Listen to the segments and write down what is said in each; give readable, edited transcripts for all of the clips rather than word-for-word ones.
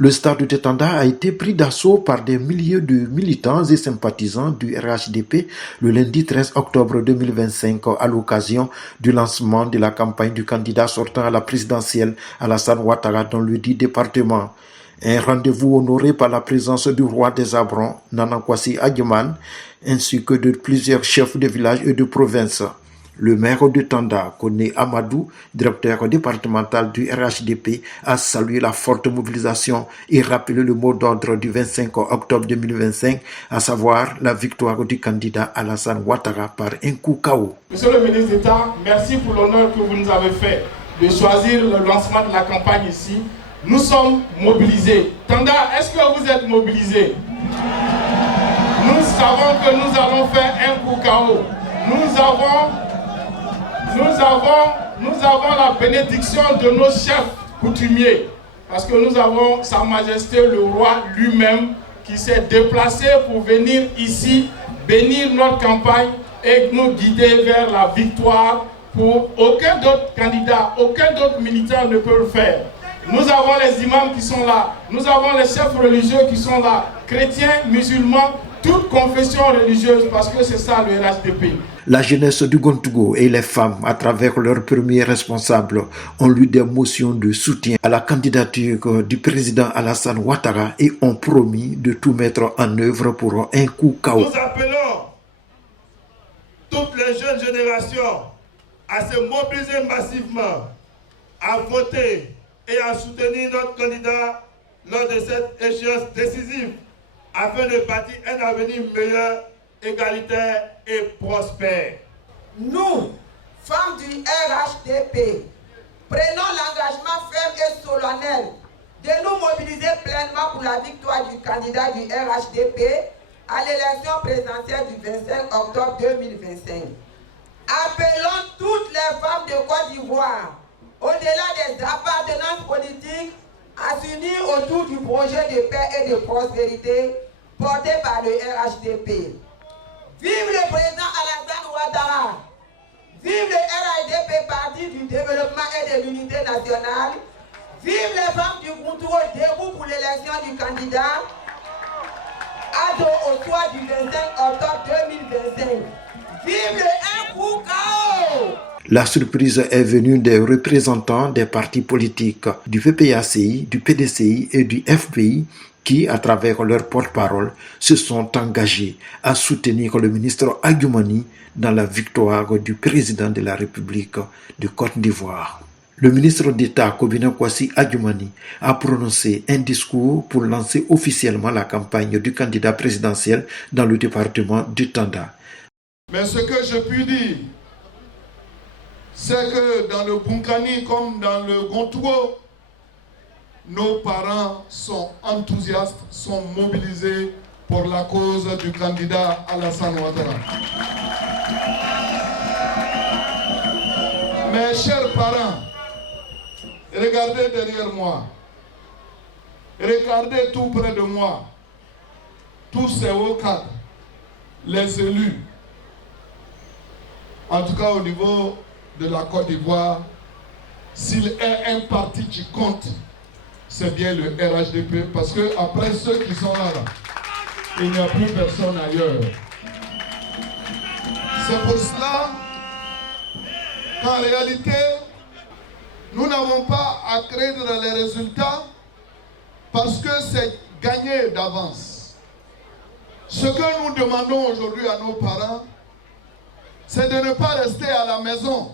Le stade de Tanda a été pris d'assaut par des milliers de militants et sympathisants du RHDP le lundi 13 octobre 2025 à l'occasion du lancement de la campagne du candidat sortant à la présidentielle Alassane Ouattara dans le dit département. Un rendez-vous honoré par la présence du roi des Abrons, Nana Kwasi Adjeman, ainsi que de plusieurs chefs de village et de province. Le maire de Tanda, Koné Amadou, directeur départemental du RHDP, a salué la forte mobilisation et rappelé le mot d'ordre du 25 octobre 2025, à savoir la victoire du candidat Alassane Ouattara par un coup KO. Monsieur le ministre d'État, merci pour l'honneur que vous nous avez fait de choisir le lancement de la campagne ici. Nous sommes mobilisés. Tanda, est-ce que vous êtes mobilisés? Nous savons que nous allons faire un coup KO. Nous avons la bénédiction de nos chefs coutumiers. Parce que nous avons Sa Majesté le roi lui-même qui s'est déplacé pour venir ici bénir notre campagne et nous guider vers la victoire. Pour aucun d'autre candidat, aucun d'autre militant ne peut le faire. Nous avons les imams qui sont là, nous avons les chefs religieux qui sont là, chrétiens, musulmans, toutes confessions religieuses, parce que c'est ça le RHDP. La jeunesse du Gontougo et les femmes, à travers leurs premiers responsables, ont lu des motions de soutien à la candidature du président Alassane Ouattara et ont promis de tout mettre en œuvre pour un coup KO. Nous appelons toutes les jeunes générations à se mobiliser massivement, à voter et à soutenir notre candidat lors de cette échéance décisive afin de bâtir un avenir meilleur, égalitaire et prospère. Nous, femmes du RHDP, prenons l'engagement ferme et solennel de nous mobiliser pleinement pour la victoire du candidat du RHDP à l'élection présidentielle du 25 octobre 2025. Appelons toutes les femmes de Côte d'Ivoire, au-delà des appartenances politiques, à s'unir autour du projet de paix et de prospérité porté par le RHDP. Vive le président Alassane Ouattara! Vive le RHDP, parti du développement et de l'unité nationale! Vive les femmes du Gontougo debout pour l'élection du candidat Ado au soir du 25 octobre 2025! Vive le un coup KO! La surprise est venue des représentants des partis politiques du PPACI, du PDCI et du FPI qui, à travers leurs porte-parole, se sont engagés à soutenir le ministre Adjeman dans la victoire du président de la République de Côte d'Ivoire. Le ministre d'État Koné Kwasi Adjeman a prononcé un discours pour lancer officiellement la campagne du candidat présidentiel dans le département du Tanda. Mais ce que je puis dire, c'est que dans le Bunkani comme dans le Gontougo, nos parents sont enthousiastes, sont mobilisés pour la cause du candidat Alassane Ouattara. Mes chers parents, regardez derrière moi, regardez tout près de moi, tous ces hauts cadres, les élus, en tout cas au niveau de la Côte d'Ivoire, s'il est un parti qui compte, c'est bien le RHDP, parce que après ceux qui sont là, il n'y a plus personne ailleurs. C'est pour cela qu'en réalité, nous n'avons pas à craindre les résultats, parce que c'est gagné d'avance. Ce que nous demandons aujourd'hui à nos parents, c'est de ne pas rester à la maison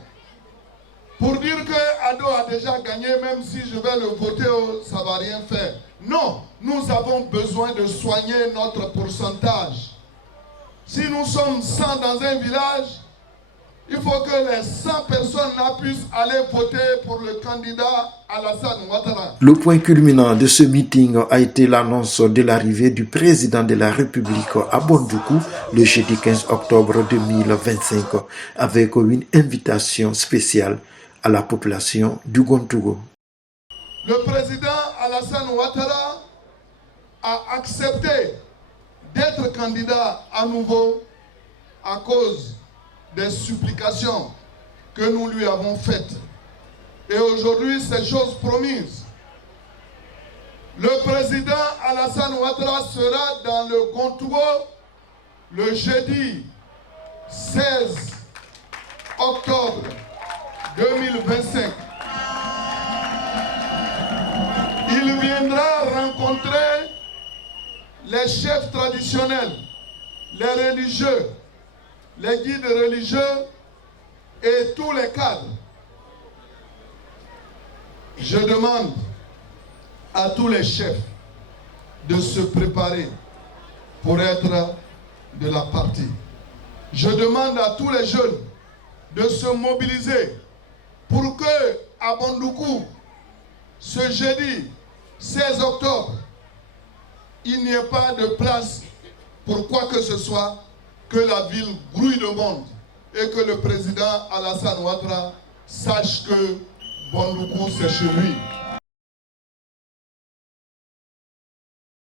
pour dire que Ado a déjà gagné, même si je vais le voter, ça ne va rien faire. Non, nous avons besoin de soigner notre pourcentage. Si nous sommes 100 dans un village, il faut que les 100 personnes là puissent aller voter pour le candidat Alassane Ouattara. Le point culminant de ce meeting a été l'annonce de l'arrivée du président de la République à Bondoukou le jeudi 15 octobre 2025 avec une invitation spéciale à la population du Gontougo. Le président Alassane Ouattara a accepté d'être candidat à nouveau à cause des supplications que nous lui avons faites. Et aujourd'hui, c'est chose promise. Le président Alassane Ouattara sera dans le Gontouo le jeudi 16 octobre 2025. Il viendra rencontrer les chefs traditionnels, les religieux, les guides religieux et tous les cadres. Je demande à tous les chefs de se préparer pour être de la partie. Je demande à tous les jeunes de se mobiliser pour que à Bandoukou, ce jeudi 16 octobre, il n'y ait pas de place pour quoi que ce soit, que la ville grouille de monde et que le président Alassane Ouattara sache que Bandoukou c'est chez lui.